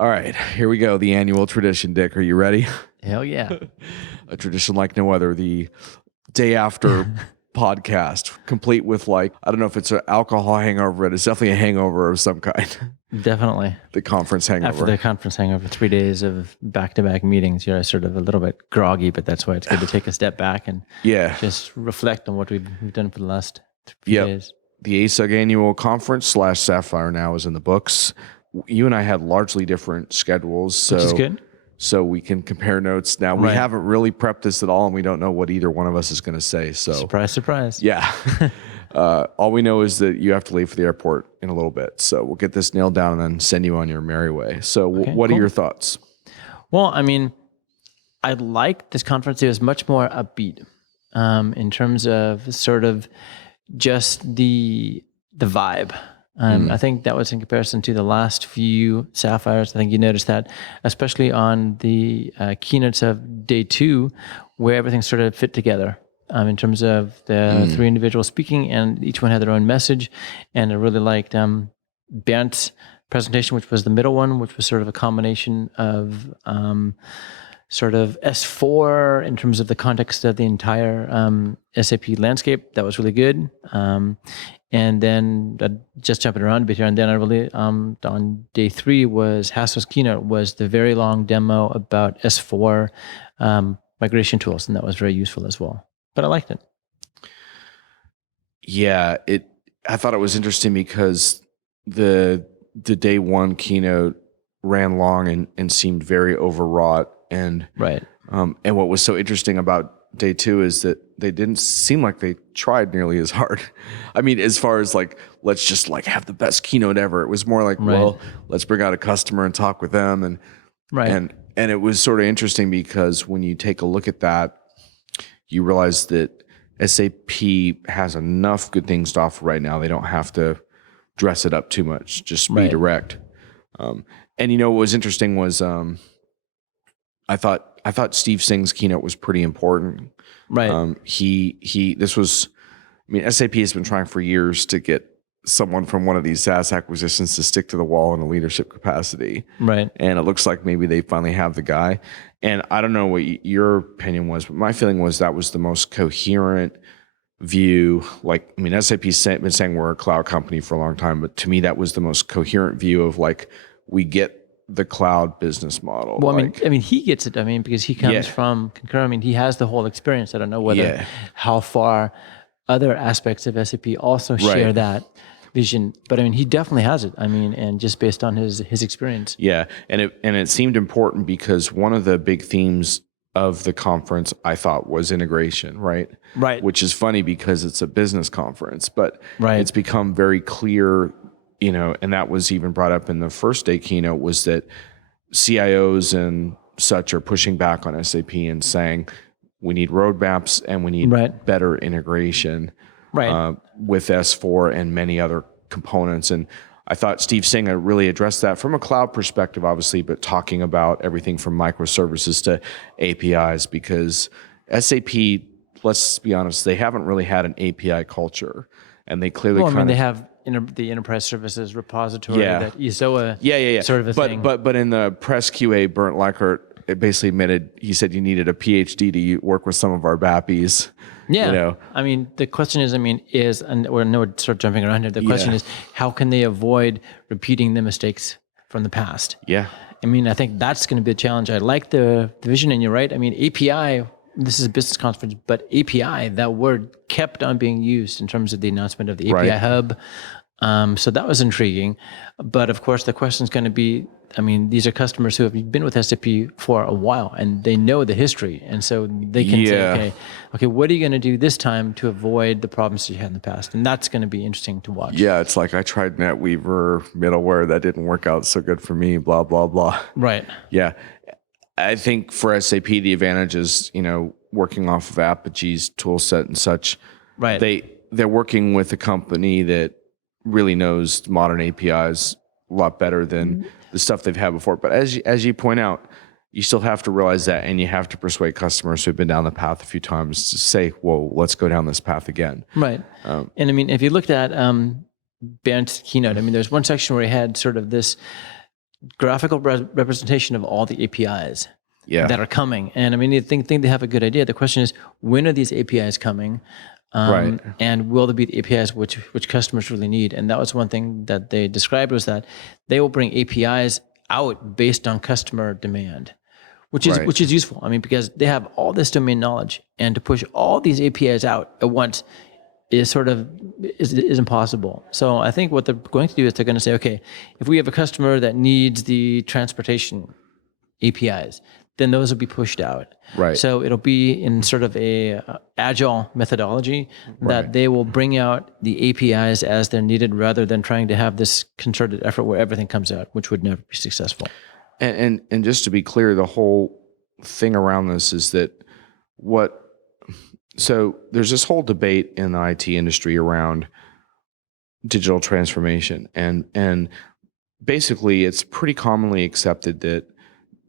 All right, here we go. The annual tradition, Dick. Are you ready? Hell yeah. A tradition like no other. The day after podcast, complete with I don't know if it's an alcohol hangover, but it's definitely a hangover of some kind. Definitely. The conference hangover. After the conference hangover, 3 days of back-to-back meetings, you're sort of a little bit groggy, but that's why it's good to take a step back and just reflect on what we've done for the last few days. The ASUG Annual Conference / Sapphire Now is in the books. You and I had largely different schedules, which is good. So we can compare notes. Now, we haven't really prepped this at all, and we don't know what either one of us is going to say. So surprise, surprise. Yeah. All we know is that you have to leave for the airport in a little bit. So we'll get this nailed down and then send you on your merry way. So what are your thoughts? Well, I mean, I like this conference. It was much more upbeat in terms of sort of just the vibe. I think that was in comparison to the last few Sapphires. I think you noticed that, especially on the keynotes of day 2, where everything sort of fit together in terms of the 3 individuals speaking, and each one had their own message. And I really liked Bernd's presentation, which was the middle one, which was sort of a combination of sort of S4 in terms of the context of the entire SAP landscape. That was really good. And then just jumping around a bit here, and then I really, on day 3 was Hasso's keynote, was the very long demo about S4 migration tools, and that was very useful as well. But I liked it. Yeah, I thought it was interesting because the day 1 keynote ran long and seemed very overwrought, and and what was so interesting about day 2 is that they didn't seem like they tried nearly as hard. I mean, as far as let's just have the best keynote ever. It was more like, well, let's bring out a customer and talk with them. And it was sort of interesting because when you take a look at that, you realize that SAP has enough good things to offer right now. They don't have to dress it up too much, just be direct. And what was interesting was I thought Steve Singh's keynote was pretty important. This was, SAP has been trying for years to get someone from one of these SaaS acquisitions to stick to the wall in a leadership capacity. And it looks like maybe they finally have the guy. And I don't know what your opinion was, but my feeling was that was the most coherent view. SAP's been saying we're a cloud company for a long time, but to me, that was the most coherent view of we get the cloud business model. Well, he gets it. Because he comes from Concur. He has the whole experience. I don't know how far other aspects of SAP also share that vision, but he definitely has it. And just based on his experience. Yeah, and it seemed important because one of the big themes of the conference I thought was integration, right? Which is funny because it's a business conference, but it's become very clear. And that was even brought up in the first day keynote, was that CIOs and such are pushing back on SAP and saying we need roadmaps and we need better integration with S4 and many other components. And I thought Steve Singh really addressed that from a cloud perspective, obviously, but talking about everything from microservices to APIs, because SAP, let's be honest, they haven't really had an API culture, and they clearly they have the enterprise services repository, that ISOA sort of a thing. But in the press QA, Bernd Leichert basically admitted, he said you needed a PhD to work with some of our BAPIs. Yeah. The question is, and we're sort of jumping around here. The question is, how can they avoid repeating the mistakes from the past? Yeah. I think that's going to be a challenge. I like the vision, and you're right. API, this is a business conference, but API, that word kept on being used in terms of the announcement of the API hub. So that was intriguing. But of course, the question is going to be, these are customers who have been with SAP for a while, and they know the history. And so they can say, okay, what are you going to do this time to avoid the problems that you had in the past? And that's going to be interesting to watch. Yeah, it's like I tried NetWeaver middleware. That didn't work out so good for me, blah, blah, blah. Yeah. I think for SAP, the advantage is, working off of Apogee's tool set and such. They're working with a company that really knows modern APIs a lot better than the stuff they've had before. But as you point out, you still have to realize that, and you have to persuade customers who've been down the path a few times to say, "Whoa, let's go down this path again." And if you looked at Bernd's keynote, there's one section where he had sort of this graphical representation of all the APIs that are coming. And I mean, you think they have a good idea. The question is, when are these APIs coming? And will there be the APIs which customers really need? And that was one thing that they described, was that they will bring APIs out based on customer demand, which is useful. I mean, because they have all this domain knowledge, and to push all these APIs out at once is impossible. So I think what they're going to do is they're going to say, okay, if we have a customer that needs the transportation APIs, then those will be pushed out. Right. So it'll be in sort of a agile methodology that they will bring out the APIs as they're needed, rather than trying to have this concerted effort where everything comes out, which would never be successful. And just to be clear, the whole thing around this is that so there's this whole debate in the IT industry around digital transformation, and basically it's pretty commonly accepted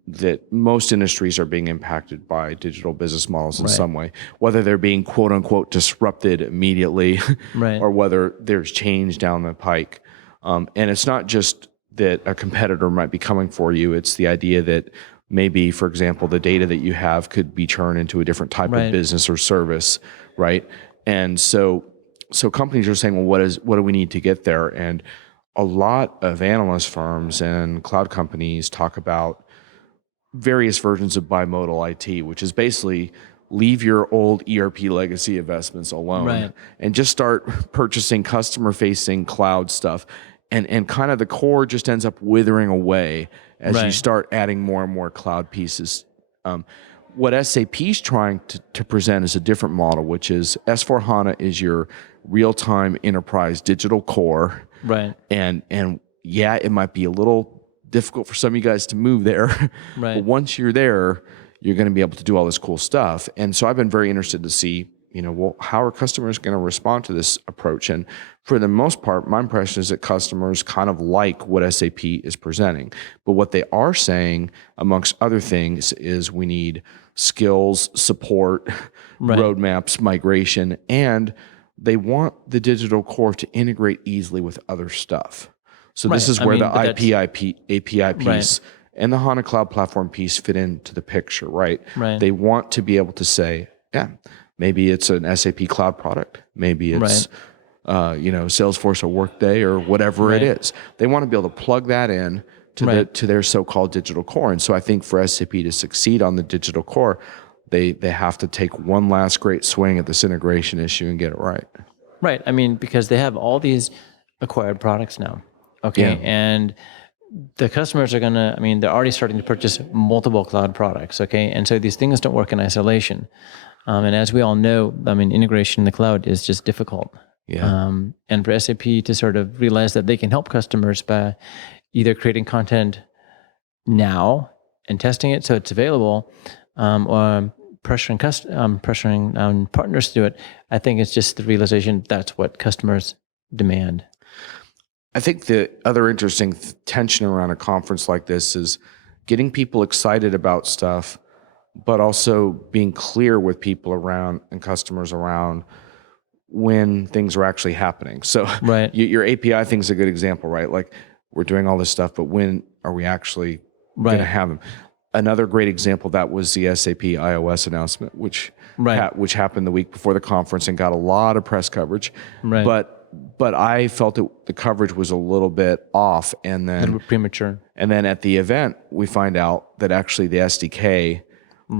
that most industries are being impacted by digital business models in some way, whether they're being quote unquote disrupted immediately or whether there's change down the pike. And it's not just that a competitor might be coming for you. It's the idea that maybe, for example, the data that you have could be turned into a different type of business or service, right? And so companies are saying, well, what do we need to get there? And a lot of analyst firms and cloud companies talk about various versions of bimodal IT, which is basically leave your old ERP legacy investments alone and just start purchasing customer-facing cloud stuff. And kind of the core just ends up withering away as you start adding more and more cloud pieces. What SAP is trying to present is a different model, which is S/4HANA is your real-time enterprise digital core. Right. And yeah, it might be a little difficult for some of you guys to move there. But once you're there, you're going to be able to do all this cool stuff. And so I've been very interested to see, well, how are customers going to respond to this approach? And for the most part, my impression is that customers kind of like what SAP is presenting. But what they are saying, amongst other things, is we need skills, support, roadmaps, migration, and they want the digital core to integrate easily with other stuff. So this is where the API piece and the HANA Cloud Platform piece fit into the picture, right? They want to be able to say, maybe it's an SAP cloud product, maybe it's Salesforce or Workday or whatever it is. They want to be able to plug that in to their so-called digital core. And so I think for SAP to succeed on the digital core, they have to take one last great swing at this integration issue and get it right. Right. I mean, because they have all these acquired products now. Okay. And the customers are they're already starting to purchase multiple cloud products. Okay. And so these things don't work in isolation. And as we all know, integration in the cloud is just difficult. And for SAP to sort of realize that they can help customers by either creating content now and testing it so it's available, or pressuring partners to do it, I think it's just the realization that's what customers demand. I think the other interesting tension around a conference like this is getting people excited about stuff, but also being clear with people around and customers around when things are actually happening. So your API thing is a good example, right? Like, we're doing all this stuff, but when are we actually going to have them? Another great example of that was the SAP-iOS announcement, which happened the week before the conference and got a lot of press coverage. But I felt the coverage was a little bit off, and then a little premature. And then at the event, we find out that actually the SDK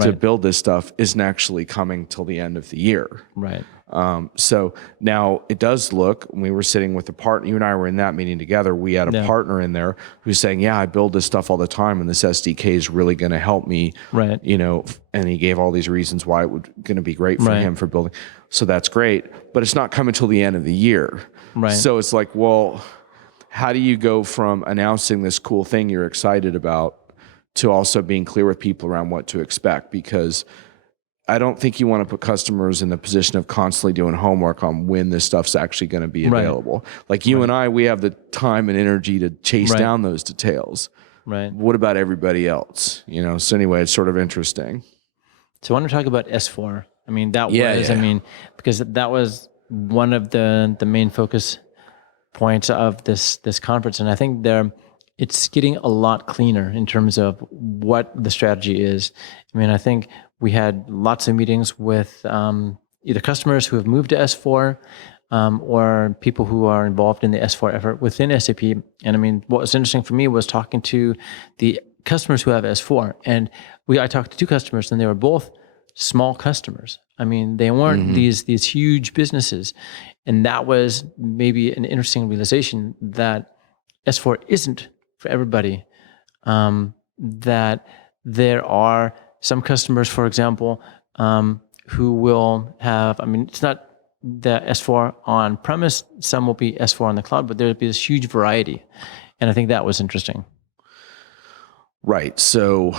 to build this stuff isn't actually coming till the end of the year. So now it does look, when we were sitting with a partner, you and I were in that meeting together, we had a partner in there who's saying, I build this stuff all the time, and this SDK is really going to help me, and he gave all these reasons why it would going to be great for him for building. So that's great, but it's not coming till the end of the year. So it's like, well, how do you go from announcing this cool thing you're excited about to also being clear with people around what to expect? Because I don't think you want to put customers in the position of constantly doing homework on when this stuff's actually going to be available. Like you and I, we have the time and energy to chase down those details. What about everybody else? So anyway, it's sort of interesting. So I want to talk about S4. Because that was one of the main focus points of this conference. And I think there it's getting a lot cleaner in terms of what the strategy is. I mean, I think we had lots of meetings with either customers who have moved to S4 or people who are involved in the S4 effort within SAP. And I mean, what was interesting for me was talking to the customers who have S4. And I talked to 2 customers, and they were both small customers. I mean, they weren't these huge businesses. And that was maybe an interesting realization that S4 isn't for everybody. That there are some customers, for example, who will have, I mean, it's not the S4 on premise, some will be S4 on the cloud, but there'll be this huge variety. And I think that was interesting. Right. So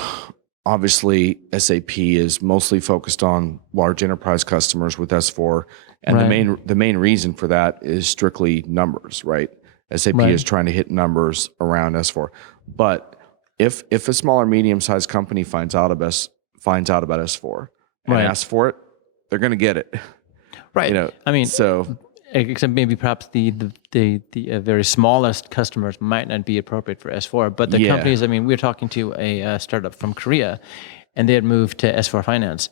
obviously SAP is mostly focused on large enterprise customers with S4. And the main reason for that is strictly numbers, right? SAP is trying to hit numbers around S4. But if a smaller, medium-sized company finds out about S4 and asks for it, they're going to get it. Right. You know, I mean, so except maybe perhaps the very smallest customers might not be appropriate for S4, but the companies. I mean, we were talking to a startup from Korea, and they had moved to S4 Finance,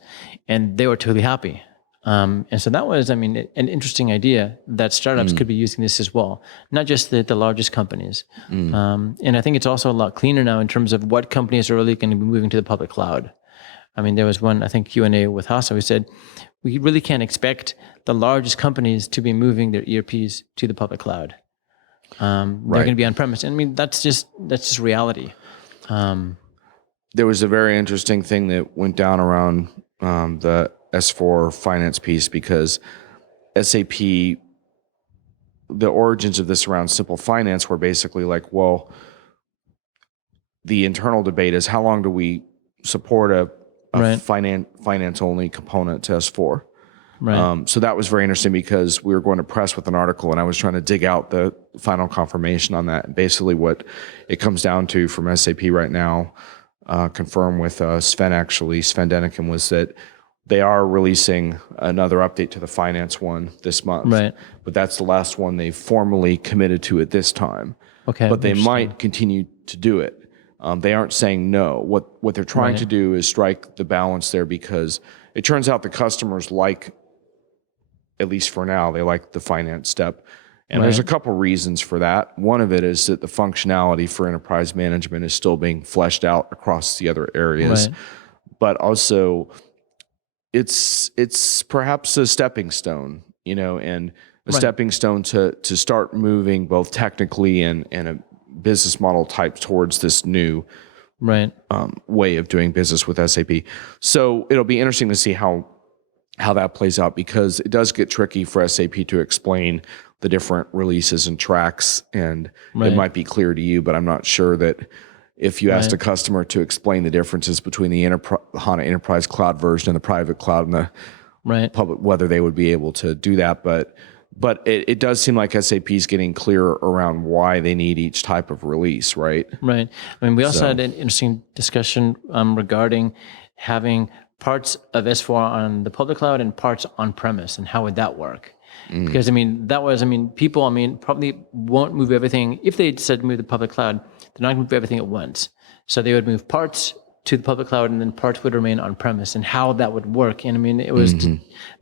and they were totally happy. And so that was, I mean, an interesting idea that startups could be using this as well, not just the largest companies. And I think it's also a lot cleaner now in terms of what companies are really going to be moving to the public cloud. I mean, there was one, I think, Q&A with Hasso who said, we really can't expect the largest companies to be moving their ERPs to the public cloud. They're going to be on-premise. And I mean, that's just reality. There was a very interesting thing that went down around the S4 finance piece, because SAP, the origins of this around simple finance were basically like, well, the internal debate is how long do we support a finance only component to S4? So that was very interesting because we were going to press with an article, and I was trying to dig out the final confirmation on that. And basically what it comes down to from SAP right now, confirmed with Sven Deniken, was that they are releasing another update to the finance one this month. But that's the last one they've formally committed to at this time. But they might continue to do it. They aren't saying no. What they're trying to do is strike the balance there, because it turns out the customers like, at least for now, they like the finance step. And there's a couple reasons for that. One of it is that the functionality for enterprise management is still being fleshed out across the other areas. But also, it's perhaps a stepping stone, you know, and a stepping stone to start moving both technically and a business model type towards this new way of doing business with SAP. So it'll be interesting to see how that plays out, because it does get tricky for SAP to explain the different releases and tracks, and it might be clear to you, but I'm not sure that if you asked a customer to explain the differences between the HANA Enterprise Cloud version and the private cloud and the public, whether they would be able to do that. But it does seem like SAP is getting clearer around why they need each type of release, right? I mean, we also had an interesting discussion regarding having parts of S4 on the public cloud and parts on-premise, and how would that work? Because, I mean, people, probably won't move everything. If they said move the public cloud, they're not going to move everything at once. So they would move parts to the public cloud, and then parts would remain on-premise, and how that would work. And I mean, it was,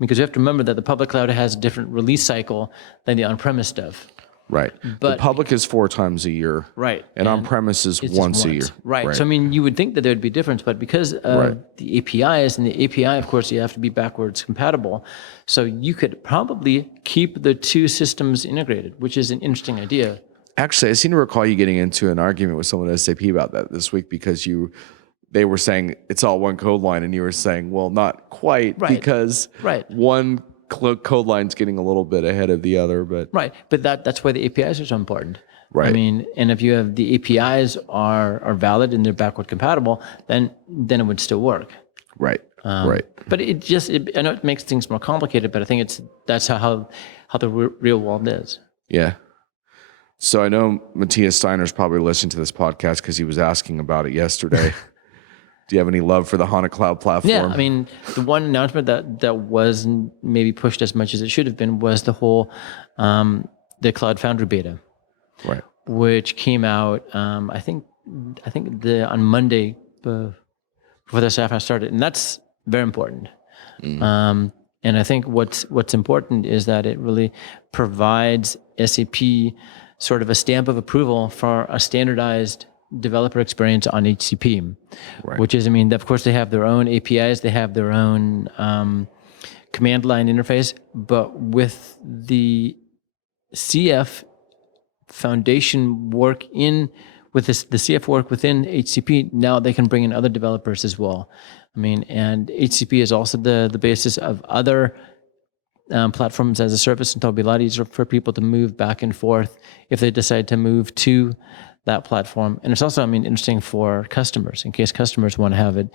because you have to remember that the public cloud has a different release cycle than the on-premise stuff. But the public is 4 times a year. And on-premise is once a year. So, I mean, you would think that there would be a difference, but because of the APIs, and the API, of course, you have to be backwards compatible. So you could probably keep the 2 systems integrated, which is an interesting idea. Actually, I seem to recall you getting into an argument with someone at SAP about that this week, because they were saying it's all one code line, and you were saying, well, not quite, because one code line's getting a little bit ahead of the other, but but that's why the APIs are so important. I mean, and if you have the APIs are valid and they're backward compatible, then it would still work. But I know it makes things more complicated, but I think that's how the real world is. So I know Matthias Steiner's probably listening to this podcast because he was asking about it yesterday. Do you have any love for the HANA Cloud Platform? Yeah, I mean, the one announcement that wasn't maybe pushed as much as it should have been was the whole the Cloud Foundry beta. which came out, I think on Monday before the Sapphire started, and that's very important. And I think what's important is that it really provides SAP sort of a stamp of approval for a standardized developer experience on HCP, which is, I mean, of course, they have their own APIs, they have their own command line interface, but with the CF foundation work with the CF work within HCP, now they can bring in other developers as well. I mean, and HCP is also the basis of other platforms as a service, and it'll be a lot easier for people to move back and forth if they decide to move to that platform. And it's also, I mean, interesting for customers, in case customers want to have it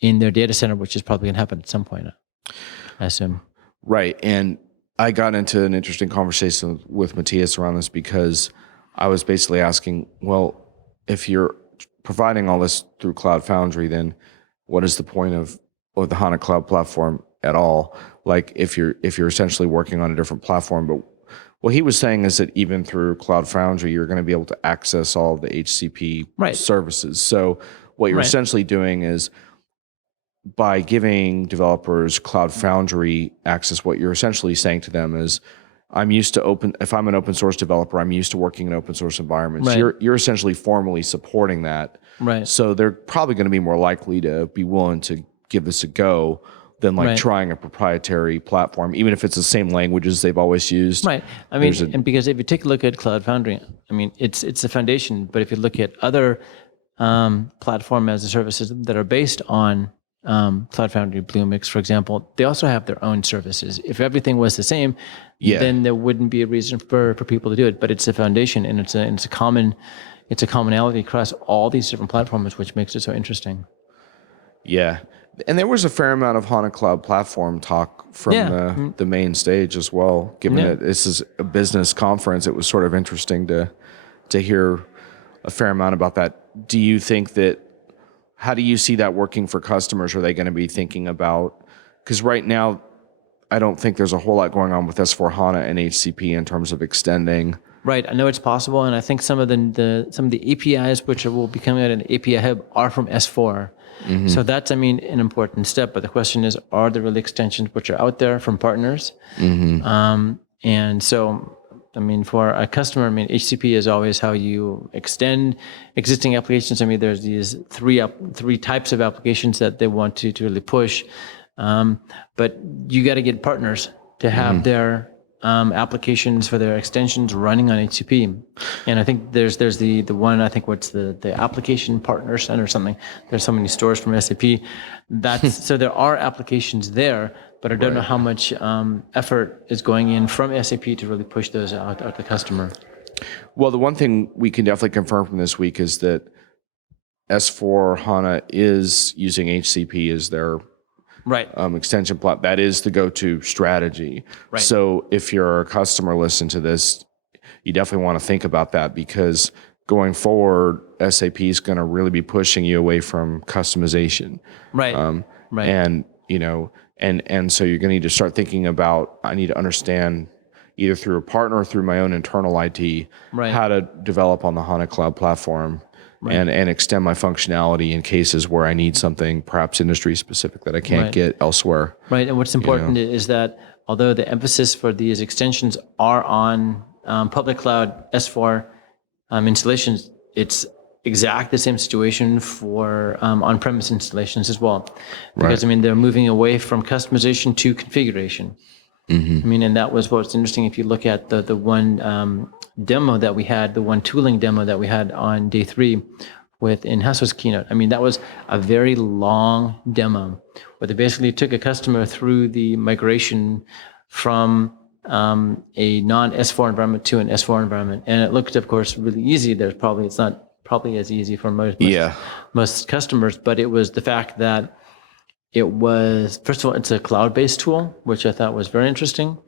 in their data center, which is probably going to happen at some point, I assume. Right. And I got into an interesting conversation with Matthias around this because I was basically asking, well, if you're providing all this through Cloud Foundry, then what is the point of the HANA Cloud Platform at all? Like if you're essentially working on a different platform. But what he was saying is that even through Cloud Foundry, you're going to be able to access all of the HCP services. So what you're essentially doing is, by giving developers Cloud Foundry access, what you're essentially saying to them is, if I'm an open source developer, I'm used to working in open source environments. You're essentially formally supporting that. Right. So they're probably going to be more likely to be willing to give this a go than trying a proprietary platform, even if it's the same languages they've always used. Right. I mean, and because if you take a look at Cloud Foundry, I mean, it's a foundation, but if you look at other platform as a services that are based on Cloud Foundry, Bluemix, for example, they also have their own services. If everything was the same, then there wouldn't be a reason for people to do it. But it's a foundation, and it's a commonality across all these different platforms, which makes it so interesting. Yeah, and there was a fair amount of HANA Cloud Platform talk from the main stage as well. Given that this is a business conference, it was sort of interesting to hear a fair amount about that. Do you think that? How do you see that working for customers? Are they going to be thinking about, because right now, I don't think there's a whole lot going on with S/4HANA and HCP in terms of extending. Right, I know it's possible, and I think some of the APIs which will be coming out in the API Hub are from S4. Mm-hmm. So that's, I mean, an important step. But the question is, are there really extensions which are out there from partners? Mm-hmm. And so, I mean, for a customer, I mean, HCP is always how you extend existing applications. I mean, there's these three types of applications that they want to really push. But you got to get partners to have their applications for their extensions running on HCP. And I think there's the one, I think what's the application partner center or something. There's so many stores from SAP. So there are applications there, but I don't know how much effort is going in from SAP to really push those out to the customer. Well, the one thing we can definitely confirm from this week is that S/4HANA is using HCP as their extension plot. That is the go-to strategy. Right. So if you're a customer listening to this, you definitely want to think about that, because going forward, SAP is going to really be pushing you away from customization. Right. And and so you're going to need to start thinking about, I need to understand, either through a partner or through my own internal IT, how to develop on the HANA Cloud Platform. And extend my functionality in cases where I need something perhaps industry specific that I can't get elsewhere. Right. And what's important is that although the emphasis for these extensions are on public cloud S4 installations, it's exactly the same situation for on-premise installations as well. Because I mean, they're moving away from customization to configuration. Mm-hmm. I mean, and that was what's interesting. If you look at the one demo that we had, the one tooling demo that we had on day 3 in Hasso's keynote. I mean, that was a very long demo where they basically took a customer through the migration from a non-S4 environment to an S4 environment. And it looked, of course, really easy. It's not probably as easy for most customers, but it was the fact that it was, first of all, it's a cloud-based tool, which I thought was very interesting.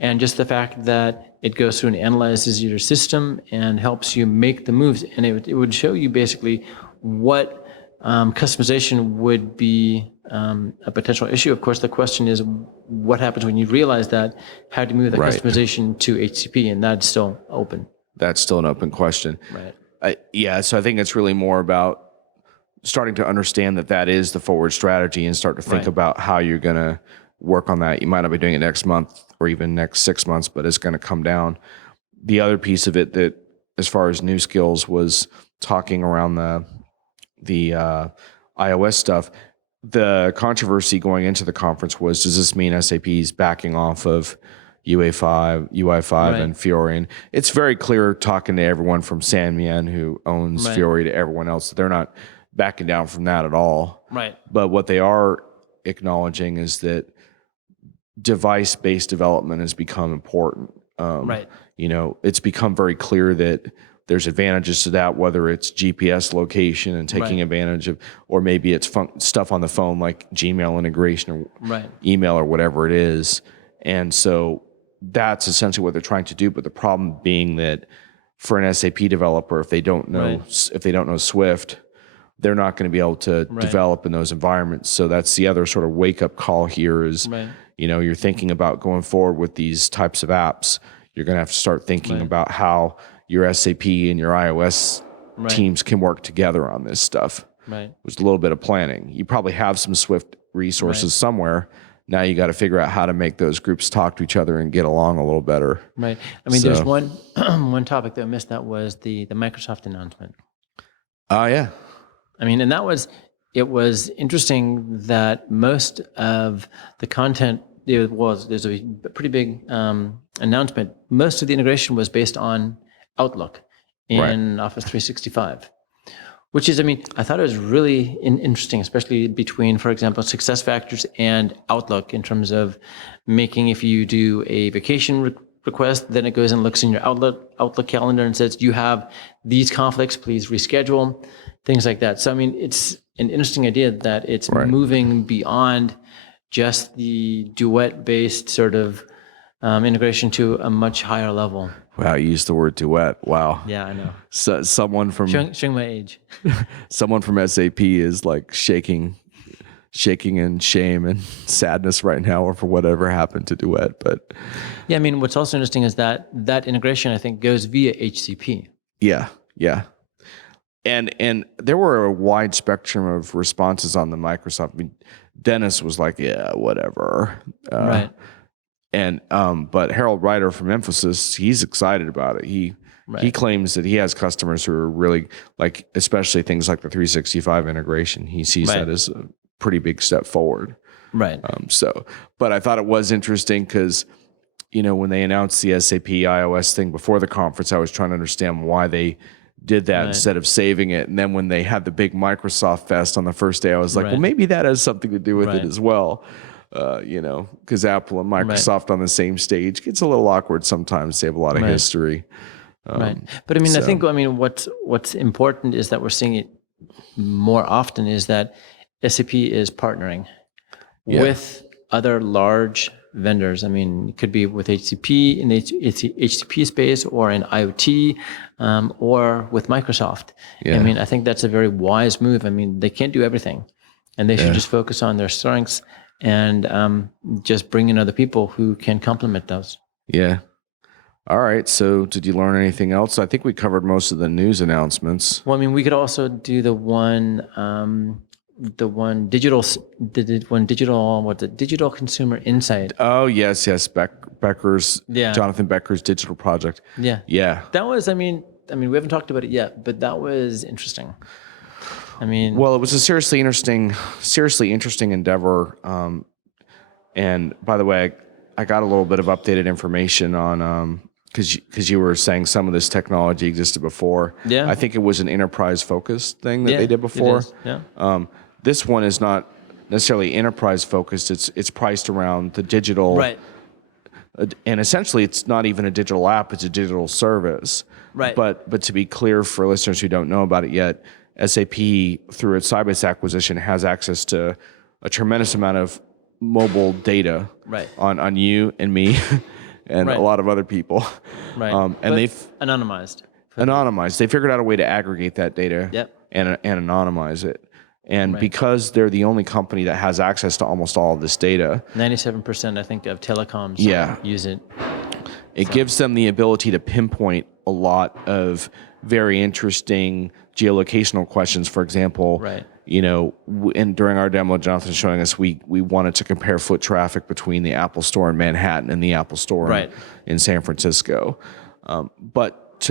And just the fact that it goes through and analyzes your system and helps you make the moves. And it would show you basically what customization would be a potential issue. Of course, the question is, what happens when you realize that? How do you move the customization to HCP? And that's still open. that's still an open question. Right. So I think it's really more about starting to understand that is the forward strategy and start to think about how you're going to work on that. You might not be doing it next month or even next 6 months, but it's going to come down. The other piece of it that, as far as new skills, was talking around the iOS stuff. The controversy going into the conference was, does this mean SAP is backing off of UI5 and Fiori? And it's very clear, talking to everyone from San Mien, who owns Fiori, to everyone else, that they're not backing down from that at all. Right. But what they are acknowledging is that device-based development has become important. It's become very clear that there's advantages to that, whether it's GPS location and taking advantage of, or maybe it's stuff on the phone like Gmail integration or email or whatever it is. And so that's essentially what they're trying to do. But the problem being that for an SAP developer, if they don't know Swift, they're not going to be able to develop in those environments. So that's the other sort of wake-up call here is, you're thinking about going forward with these types of apps. You're going to have to start thinking about how your SAP and your iOS teams can work together on this stuff. Right. It was a little bit of planning. You probably have some Swift resources somewhere. Now you got to figure out how to make those groups talk to each other and get along a little better. Right. I mean, there's one topic that I missed. That was the Microsoft announcement. Oh, yeah. I mean, and it was interesting that most of the content, there's a pretty big announcement. Most of the integration was based on Outlook in Office 365, which is, I thought it was really interesting, especially between, for example, SuccessFactors and Outlook, in terms of making, if you do a vacation request, then it goes and looks in your Outlook calendar and says, you have these conflicts, please reschedule, things like that. So, it's an interesting idea that it's moving beyond just the Duet-based sort of integration to a much higher level. Wow, you used the word duet. Wow. Yeah, I know. So, someone from showing my age. Someone from SAP is like shaking in shame and sadness right now over whatever happened to Duet. But yeah, what's also interesting is that integration, I think, goes via HCP. Yeah. And there were a wide spectrum of responses on the Microsoft. Dennis was like, yeah, whatever. And but Harold Ryder from Emphasis, he's excited about it. He claims that he has customers who are really, like, especially things like the 365 integration. He sees that as a pretty big step forward. Right. But I thought it was interesting because, when they announced the SAP iOS thing before the conference, I was trying to understand why they did that instead of saving it. And then when they had the big Microsoft Fest on the first day, I was like, well, maybe that has something to do with it as well. Because Apple and Microsoft on the same stage gets a little awkward sometimes. They have a lot of history. But I think, what's important is that we're seeing it more often is that SAP is partnering with other large vendors. It could be with HCP in the HCP space, or in IoT, or with Microsoft. I think that's a very wise move. They can't do everything, and they should just focus on their strengths and just bring in other people who can complement those. Yeah. All right. So did you learn anything else? I think we covered most of the news announcements. Well, we could also do the one digital consumer insight. Oh, yes. Becker's, Jonathan Becker's digital project. Yeah. That was, we haven't talked about it yet, but that was interesting. Well, it was a seriously interesting endeavor. And by the way, I got a little bit of updated information on, because you were saying some of this technology existed before. Yeah. I think it was an enterprise-focused thing that they did before. It is. Yeah. This one is not necessarily enterprise-focused. It's priced around the digital. Right. And essentially, it's not even a digital app. It's a digital service. Right. But to be clear for listeners who don't know about it yet, SAP, through its Sybase acquisition, has access to a tremendous amount of mobile data on you and me and a lot of other people. Right. And they've anonymized. They figured out a way to aggregate that data and anonymize it. And because they're the only company that has access to almost all of this data. 97%, I think, of telecoms use it. It gives them the ability to pinpoint a lot of very interesting geolocational questions. For example, and during our demo, Jonathan was showing us we wanted to compare foot traffic between the Apple Store in Manhattan and the Apple Store in San Francisco. But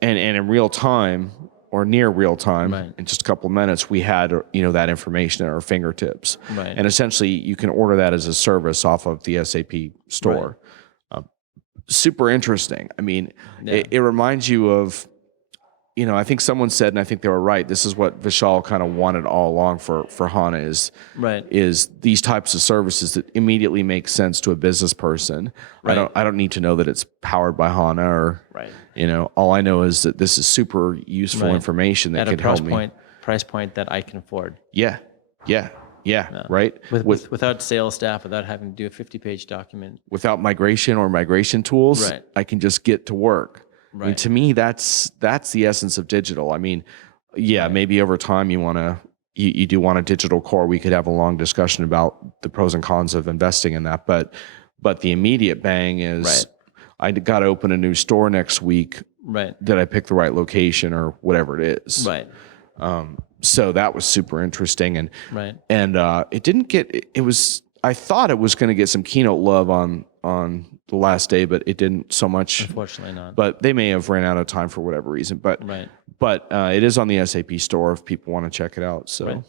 in real time or near real time, in just a couple of minutes, we had that information at our fingertips. And essentially, you can order that as a service off of the SAP store. Super interesting. I mean, it reminds you of, I think someone said, and I think they were right, this is what Vishal kind of wanted all along for HANA is these types of services that immediately make sense to a business person. I don't need to know that it's powered by HANA or, all I know is that this is super useful information that can help me. Price point that I can afford. Yeah. Right? Without sales staff, without having to do a 50-page document. Without migration tools, I can just get to work. I mean, to me, that's the essence of digital. I mean, maybe over time you do want a digital core. We could have a long discussion about the pros and cons of investing in that. But the immediate bang is I got to open a new store next week. Did I pick the right location or whatever it is? So that was super interesting. And it didn't get, I thought it was going to get some keynote love on the last day, but it didn't so much. Unfortunately not. But they may have ran out of time for whatever reason. But it is on the SAP store if people want to check it out. So,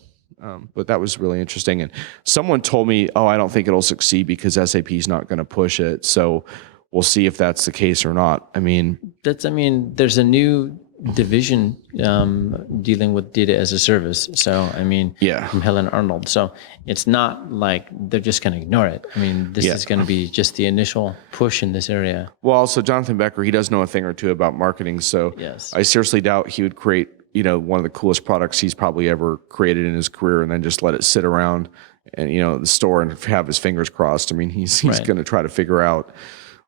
but that was really interesting. And someone told me, I don't think it'll succeed because SAP is not going to push it. So we'll see if that's the case or not. I mean, there's a new division dealing with data as a service. So, from Helen Arnold. So it's not like they're just going to ignore it. I mean, this is going to be just the initial push in this area. Well, also Jonathan Becker, he does know a thing or two about marketing. So I seriously doubt he would create, one of the coolest products he's probably ever created in his career and then just let it sit around and, the store and have his fingers crossed. I mean, he's going to try to figure out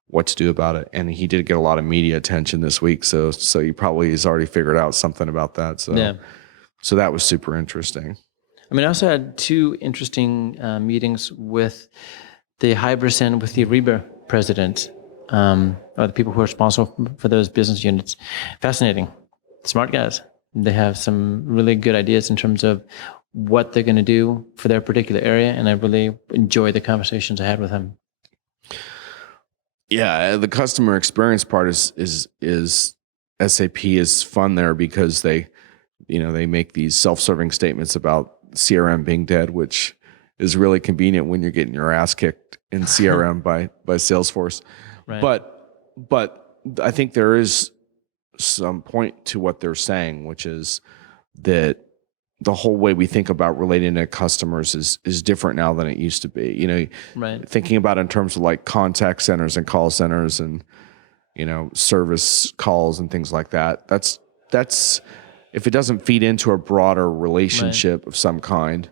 what to do about it. And he did get a lot of media attention this week. So he probably has already figured out something about that. So that was super interesting. I also had two interesting meetings with the Hybris and with the Ariba president, or the people who are responsible for those business units. Fascinating. Smart guys. They have some really good ideas in terms of what they're going to do for their particular area. And I really enjoyed the conversations I had with them. Yeah, the customer experience part is SAP is fun there because they make these self-serving statements about CRM being dead, which is really convenient when you're getting your ass kicked in CRM by Salesforce. But I think there is some point to what they're saying, which is that the whole way we think about relating to customers is different now than it used to be. Thinking about it in terms of like contact centers and call centers and, service calls and things like that. That's if it doesn't feed into a broader relationship of some kind,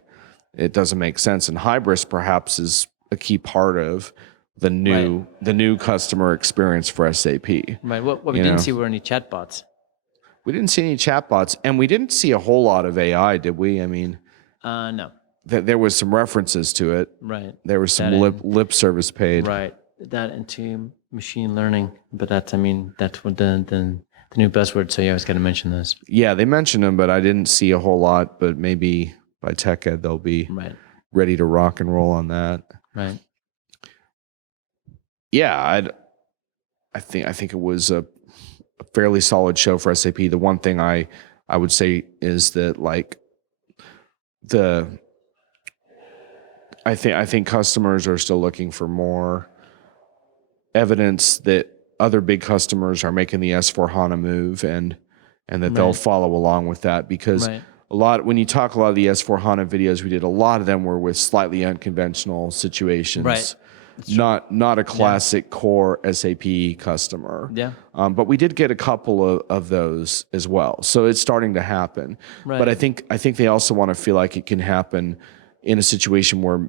it doesn't make sense. And Hybris perhaps is a key part of the new customer experience for SAP. What we didn't see were any chatbots. We didn't see any chatbots, and we didn't see a whole lot of AI, did we? No. There was some references to it. There was some lip service paid. That into machine learning, but that's what the new buzzword. So you always got to mention those. Yeah, they mentioned them, but I didn't see a whole lot. But maybe by Tech Ed they'll be ready to rock and roll on that. Yeah, I think it was a fairly solid show for SAP. The one thing I would say is that I think customers are still looking for more evidence that other big customers are making the S/4HANA move and that they'll follow along with that because when you talk a lot of the S/4HANA videos we did, a lot of them were with slightly unconventional situations. Not a classic core SAP customer. But we did get a couple of those as well. So it's starting to happen. But I think they also want to feel like it can happen in a situation where,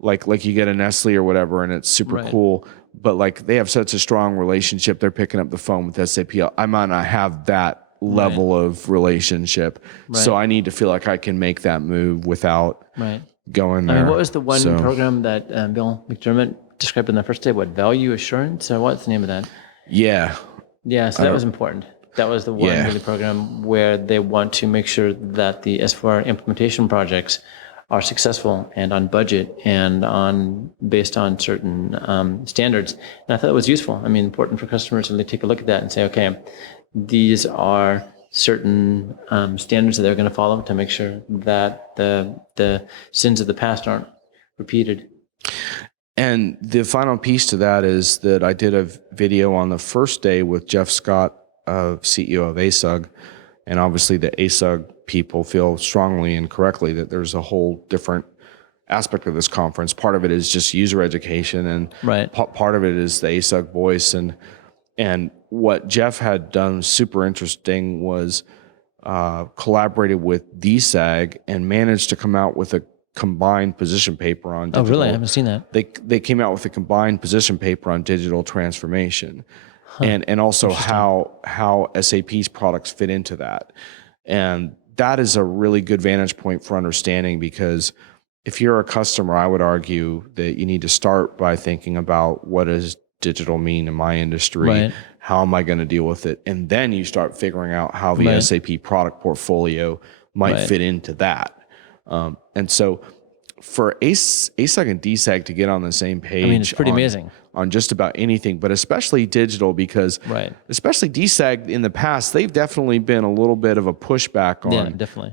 like you get a Nestle or whatever and it's super cool, but they have such a strong relationship, they're picking up the phone with SAP. I might not have that level of relationship. So I need to feel like I can make that move without going there. What was the one program that Bill McDermott described in the first day, value assurance, or what's the name of that? Yeah. Yeah, so that was important. That was the one really program where they want to make sure that the S4 implementation projects are successful and on budget and based on certain standards. And I thought it was useful. I mean, important for customers to really take a look at that and say, okay, these are certain standards that they're going to follow to make sure that the sins of the past aren't repeated. And the final piece to that is that I did a video on the first day with Jeff Scott, CEO of ASUG. And obviously the ASUG people feel strongly and correctly that there's a whole different aspect of this conference. Part of it is just user education, and part of it is the ASUG voice. And what Jeff had done super interesting was collaborated with DSAG and managed to come out with a combined position paper on digital. Oh, really? I haven't seen that. They came out with a combined position paper on digital transformation, and also how SAP's products fit into that. And that is a really good vantage point for understanding, because if you're a customer, I would argue that you need to start by thinking about, what does digital mean in my industry? Right. How am I going to deal with it? And then you start figuring out how the SAP product portfolio might fit into that. And so for ASUG and DSAG to get on the same page, I mean, it's pretty amazing on just about anything, but especially digital, because especially DSAG in the past, they've definitely been a little bit of a pushback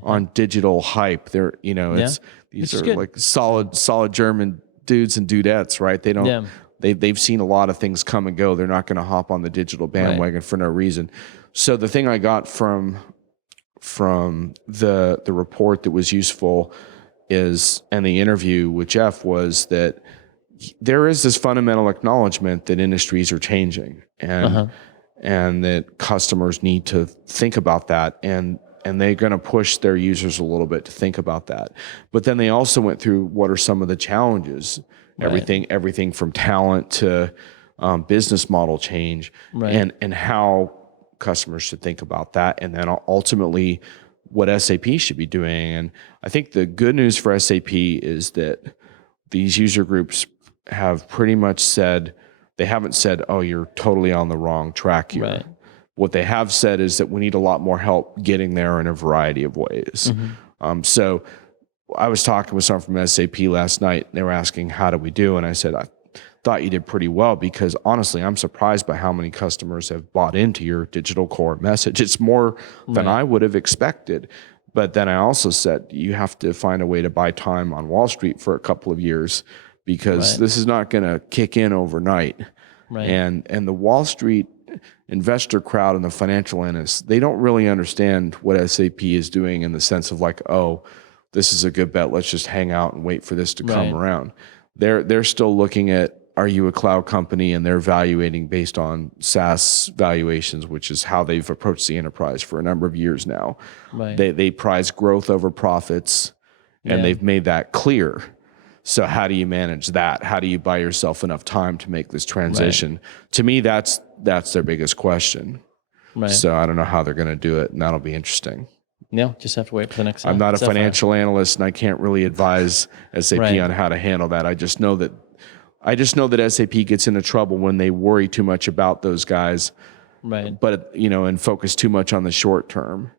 on digital hype. They're, these are good. Like solid German dudes and dudettes, right? They don't, they've seen a lot of things come and go. They're not going to hop on the digital bandwagon for no reason. So the thing I got from the report that was useful and the interview with Jeff, was that there is this fundamental acknowledgement that industries are changing, and that customers need to think about that, and they're going to push their users a little bit to think about that. But then they also went through what are some of the challenges, everything from talent to business model change, and how customers should think about that, and then ultimately what SAP should be doing. And I think the good news for SAP is that these user groups have pretty much said, they haven't said, oh, you're totally on the wrong track here. What they have said is that we need a lot more help getting there in a variety of ways. So I was talking with someone from SAP last night, and they were asking, how do we do? And I said, I thought you did pretty well, because honestly, I'm surprised by how many customers have bought into your digital core message. It's more than I would have expected. But then I also said, you have to find a way to buy time on Wall Street for a couple of years, because this is not going to kick in overnight. And the Wall Street investor crowd and the financial analysts, they don't really understand what SAP is doing, in the sense of like, oh, this is a good bet, let's just hang out and wait for this to come around. They're still looking at, are you a cloud company? And they're evaluating based on SaaS valuations, which is how they've approached the enterprise for a number of years now. They prize growth over profits, and they've made that clear. So how do you manage that? How do you buy yourself enough time to make this transition? To me, that's their biggest question. So I don't know how they're going to do it, and that'll be interesting. Just have to wait for the next. I'm not a financial analyst, and I can't really advise SAP on how to handle that. I just know that SAP gets into trouble when they worry too much about those guys, but and focus too much on the short term.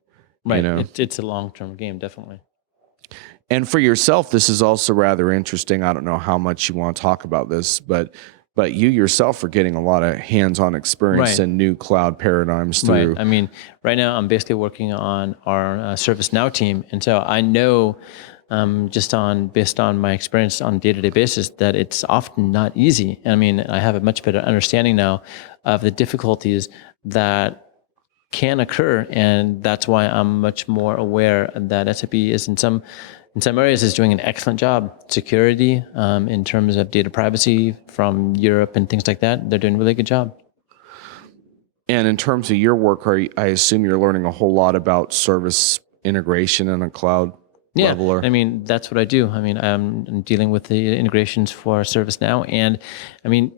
It's a long-term game, definitely. And for yourself, this is also rather interesting. I don't know how much you want to talk about this, but you yourself are getting a lot of hands-on experience in new cloud paradigms through. I mean, right now I'm basically working on our ServiceNow team, and so I know, based on my experience on a day-to-day basis, that it's often not easy. I mean, I have a much better understanding now of the difficulties that can occur, and that's why I'm much more aware that SAP is in some areas is doing an excellent job. Security, in terms of data privacy from Europe and things like that, they're doing a really good job. And in terms of your work, I assume you're learning a whole lot about service integration in a cloud level? I mean, that's what I do. I mean, I'm dealing with the integrations for ServiceNow, and I mean,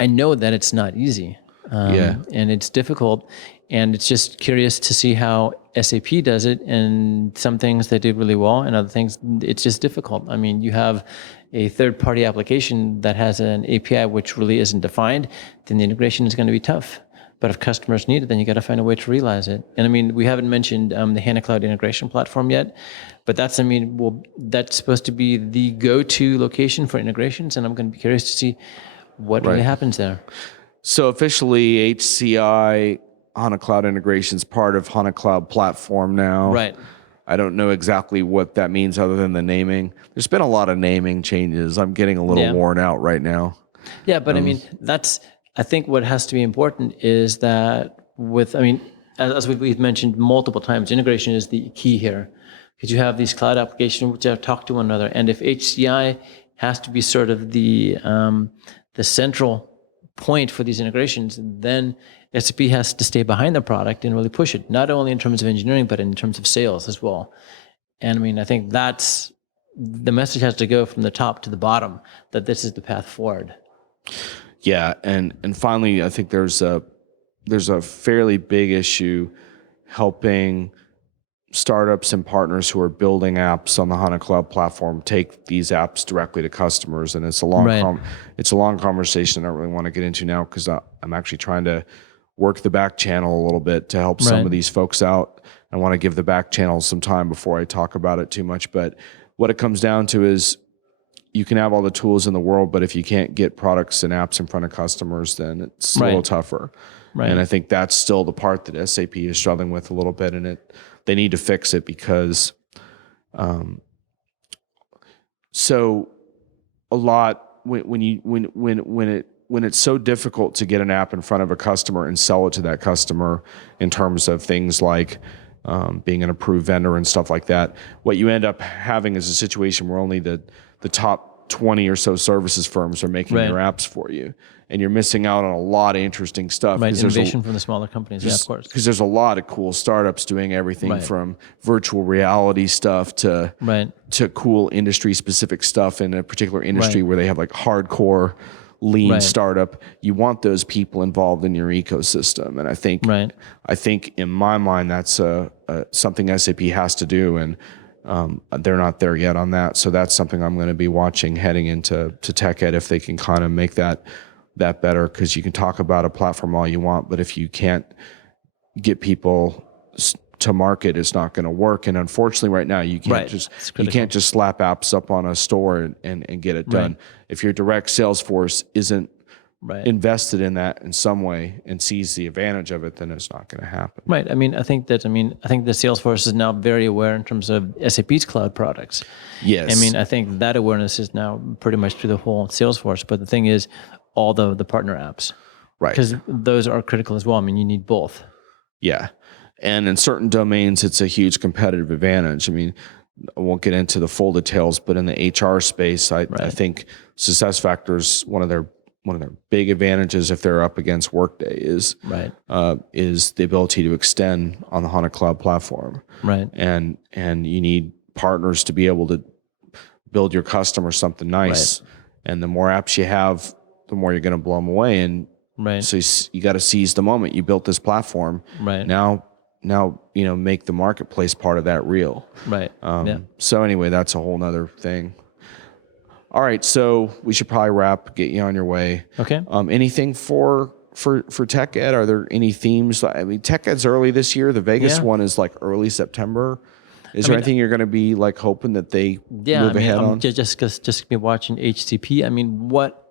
I know that it's not easy, and it's difficult, and it's just curious to see how SAP does it, and some things they do really well, and other things it's just difficult. I mean, you have a third-party application that has an API which really isn't defined, then the integration is going to be tough. But if customers need it, then you got to find a way to realize it. And I mean, we haven't mentioned the HANA Cloud Integration Platform yet, but that's, I mean, well, that's supposed to be the go-to location for integrations, and I'm going to be curious to see what really happens there. So officially, HCI, HANA Cloud Integration, is part of HANA Cloud Platform now. Right. I don't know exactly what that means other than the naming. There's been a lot of naming changes. I'm getting a little worn out right now. Yeah, but I mean, I think what has to be important is that as we've mentioned multiple times, integration is the key here. Because you have these cloud applications which have talked to one another. And if HCI has to be sort of the central point for these integrations, then SAP has to stay behind the product and really push it, not only in terms of engineering, but in terms of sales as well. And I mean, I think that's the message has to go from the top to the bottom, that this is the path forward. Yeah, and finally, I think there's a fairly big issue helping startups and partners who are building apps on the HANA Cloud Platform take these apps directly to customers, and it's a long conversation I don't really want to get into now because I'm actually trying to work the back channel a little bit to help some of these folks out. I want to give the back channel some time before I talk about it too much, but what it comes down to is you can have all the tools in the world, but if you can't get products and apps in front of customers, then it's a little tougher. Right. And I think that's still the part that SAP is struggling with a little bit, and they need to fix it because so a lot when it's so difficult to get an app in front of a customer and sell it to that customer in terms of things like being an approved vendor and stuff like that, what you end up having is a situation where only the top 20 or so services firms are making your apps for you. And you're missing out on a lot of interesting stuff. Right, innovation from the smaller companies, yeah, of course. Because there's a lot of cool startups doing everything from virtual reality stuff to cool industry-specific stuff in a particular industry where they have like hardcore lean startup. You want those people involved in your ecosystem. And I think in my mind, that's something SAP has to do. And they're not there yet on that. So that's something I'm going to be watching heading into TechEd, if they can kind of make that better, because you can talk about a platform all you want, but if you can't get people to market, it's not going to work. And unfortunately right now you can't just slap apps up on a store and get it done. If your direct sales force isn't invested in that in some way and sees the advantage of it, then it's not going to happen. Right. I think the Salesforce is now very aware in terms of SAP's cloud products. Yes. I think that awareness is now pretty much through the whole Salesforce. But the thing is, all the partner apps, because those are critical as well. You need both. Yeah, and in certain domains, it's a huge competitive advantage. I won't get into the full details, but in the HR space, I think SuccessFactors, one of their big advantages if they're up against Workday is the ability to extend on the HANA Cloud Platform. Right. And you need partners to be able to build your customers something nice. Right. And the more apps you have, the more you're going to blow them away. And so you got to seize the moment. You built this platform. Right. Now, make the marketplace part of that real. Right. So anyway, that's a whole nother thing. All right, so we should probably wrap, get you on your way. Okay. Anything for TechEd? Are there any themes? TechEd's early this year. The Vegas one is like early September. Is there anything you're going to be like hoping that they move ahead on? Just be watching HCP. What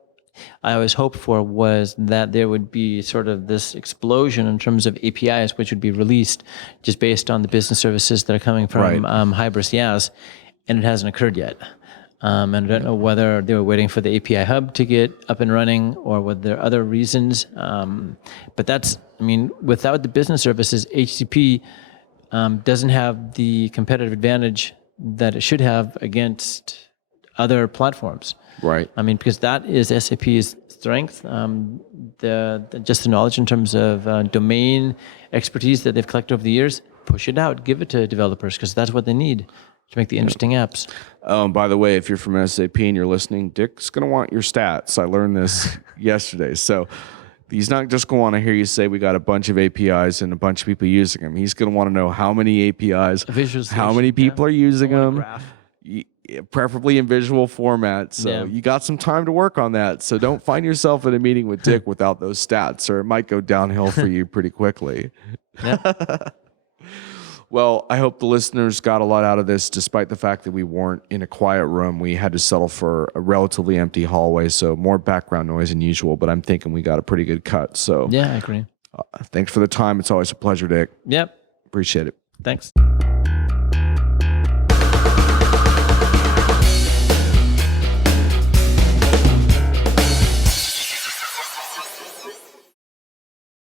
I always hoped for was that there would be sort of this explosion in terms of APIs, which would be released just based on the business services that are coming from Hybris Yas, and it hasn't occurred yet. And I don't know whether they were waiting for the API hub to get up and running or whether there are other reasons. But that's, without the business services, HCP doesn't have the competitive advantage that it should have against other platforms. Right. Because that is SAP's strength. Just the knowledge in terms of domain expertise that they've collected over the years, push it out, give it to developers, because that's what they need to make the interesting apps. By the way, if you're from SAP and you're listening, Dick's going to want your stats. I learned this yesterday. So He's not just going to want to hear you say we got a bunch of APIs and a bunch of people using them. He's going to want to know how many APIs, how many people are using them, preferably in visual format. So you got some time to work on that. So don't find yourself in a meeting with Dick without those stats, or it might go downhill for you pretty quickly. Well, I hope the listeners got a lot out of this, despite the fact that we weren't in a quiet room. We had to settle for a relatively empty hallway, so more background noise than usual, but I'm thinking we got a pretty good cut. So yeah, I agree. Thanks for the time. It's always a pleasure, Dick. Yep. Appreciate it. Thanks.